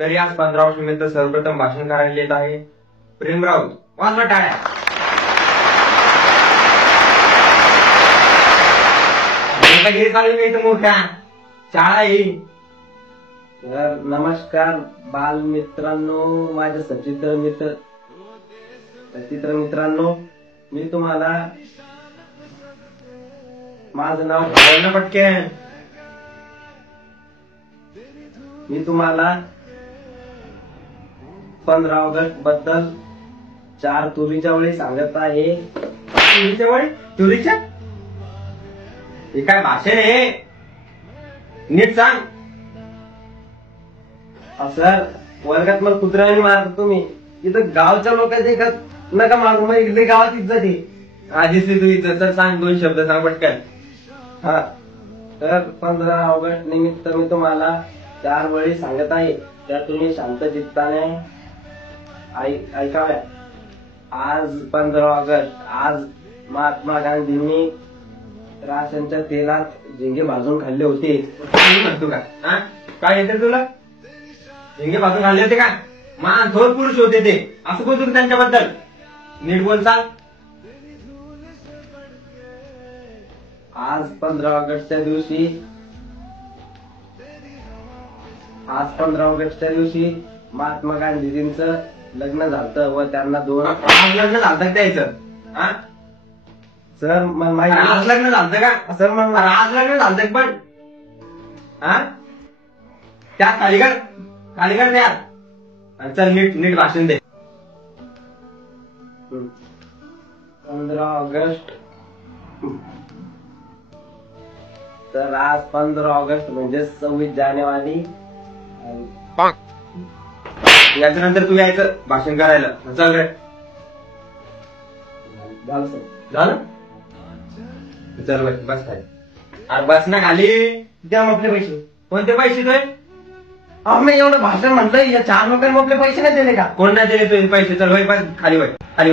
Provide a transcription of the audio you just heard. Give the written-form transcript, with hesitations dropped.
तरी आज 15 ऑगस्ट निमित्त सर्वप्रथम भाषण करायला येत आहे प्रेम राऊत. वाजवा टाळ्या. घरी चालू नाही तर मोठ्या शाळा येईल. तर नमस्कार बाल मित्रांनो, माझ्या सचित्र मित्रांनो, मी तुम्हाला माझं नाव बोलणं पटकन. मी तुम्हाला 15 ऑगस्ट बद्दल 4 तुरीच्या वेळी सांगत आहे. तुरीच्या वळी? तुरीच्या? हे काय भाषण आहे? नीट सांग. सर वर्गात मला कुत्र्याने मारत तुम्ही. इथं गावच्या लोकांचे नका मारू, मग इकडे गावात इज्जत आहे. आधीच तू इथं तर सांग, 2 शब्द सांग पटकन. हा, तर 15 ऑगस्ट निमित्त मी तुम्हाला 4 वेळी सांगत आहे, त्या तुम्ही शांत चित्ताने ऐकाव्या. आज 15 ऑगस्ट, आज महात्मा गांधींनी राशनच्या तेलात झिंगे भाजून खाल्ले होते. काय म्हणतो का? काय येते तुला? झिंगे भाजून खाल्ले होते का? मान थोर पुरुष होते ते, असं बोलतो की त्यांच्याबद्दल? नीट बोल सांग. आज 15 ऑगस्टच्या दिवशी महात्मा गांधीजींचं लग्न झालं व त्यांना 2 आज लग्न झालं द्यायचं. सर मग माहिती आज लग्न झालं का? सर मग आज लग्न झालं पण त्यात खाली कर त्यात. चल नीट भाषण दे. 15 ऑगस्ट, तर आज 15 ऑगस्ट म्हणजे 26 जानेवारी. याच्यानंतर तू यायचं भाषण करायला. चल रे. झालं सर. झालं? चल बस खाली. अरे बस ना खाली. द्या मग आपले पैसे. कोणते पैसे तुझे? मी एवढं भाषण म्हणलं, या 4 लोकांनी आपले पैसे नाही दिले का? कोण नाही दिले तुझे पैसे? चल वय खाली वय. अरे